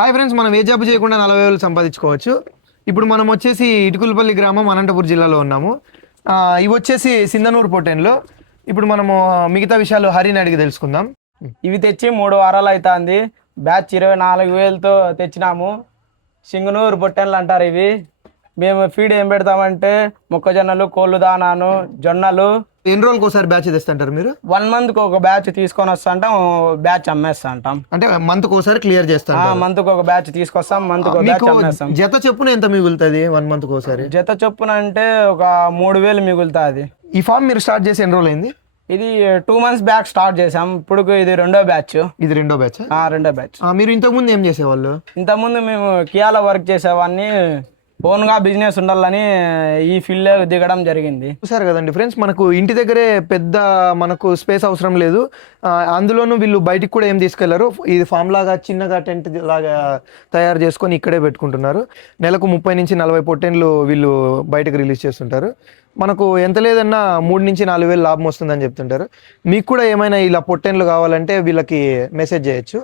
Hi friends, మనం ఏ job చేయకుండా 40,000 సంపాదించుకోవచ్చు. ఇప్పుడు మనం వచ్చేసి ఇటుకులపల్లి గ్రామం అనంతపురం జిల్లాలో ఉన్నాము. ఇవి వచ్చేసి సింధనూరు పొట్టెన్లు. ఇప్పుడు మనము మిగతా విషయాలు హరిని అడిగి తెలుసుకుందాం. ఇవి తెచ్చి 3 వారాలు అవుతుంది. బ్యాచ్ 24,000తో తెచ్చినాము. సింగనూరు పొట్టెన్లు అంటారు ఇవి. మేము ఫీడ్ ఏం పెడతామంటే మొక్కజొన్నలు, కోళ్ళు దానాను, జొన్నలు. ఎన్ని రోజులకు ఒకసారి బ్యాచ్ తెస్తుంటారు మీరు? 1 మంత్కి ఒక బ్యాచ్ తీసుకొని వస్తుంటాం, బ్యాచ్ అమ్మేస్తా అంటాం. అంటే మంత్కి ఒకసారి క్లియర్ చేస్తాం. మంత్కి ఒక బ్యాచ్ తీసుకొస్తాం, మంత్కి ఒక బ్యాచ్ అమ్మేస్తాం. జత చొప్పున ఎంత మిగులుతుంది 1 మంత్కి ఒకసారి? జత చొప్పున అంటే ఒక 3,000 మిగులుతుంది. ఈ ఫామ్ మీరు స్టార్ట్ చేసి ఎన్ని రోజులు అయింది? ఇది 2 months బ్యాక్ స్టార్ట్ చేసాం. ఇప్పుడు ఇది రెండో బ్యాచ్. ఇది రెండో బ్యాచ్. రెండో బ్యాచ్. మీరు ఇంతకుముందు ఏం చేసేవాళ్ళు? ఇంతకుముందు మేము కియాలో వర్క్ చేసేవాడిని. ఓన్గా బిజినెస్ ఉండాలని ఈ ఫీల్డ్లో దిగడం జరిగింది. చూసారు కదండి ఫ్రెండ్స్, మనకు ఇంటి దగ్గరే పెద్ద మనకు స్పేస్ అవసరం లేదు. అందులోనూ వీళ్ళు బయటికి కూడా ఏం తీసుకెళ్లారు. ఇది ఫామ్ లాగా చిన్నగా టెంట్ లాగా తయారు చేసుకొని ఇక్కడే పెట్టుకుంటున్నారు. నెలకు 30 నుంచి 40 పొట్టెన్లు వీళ్ళు బయటకు రిలీజ్ చేస్తుంటారు. మనకు ఎంత లేదన్నా 3 నుంచి 4,000 లాభం వస్తుందని చెప్తుంటారు. మీకు కూడా ఏమైనా ఇలా పొట్టెన్లు కావాలంటే వీళ్ళకి మెసేజ్ చేయొచ్చు.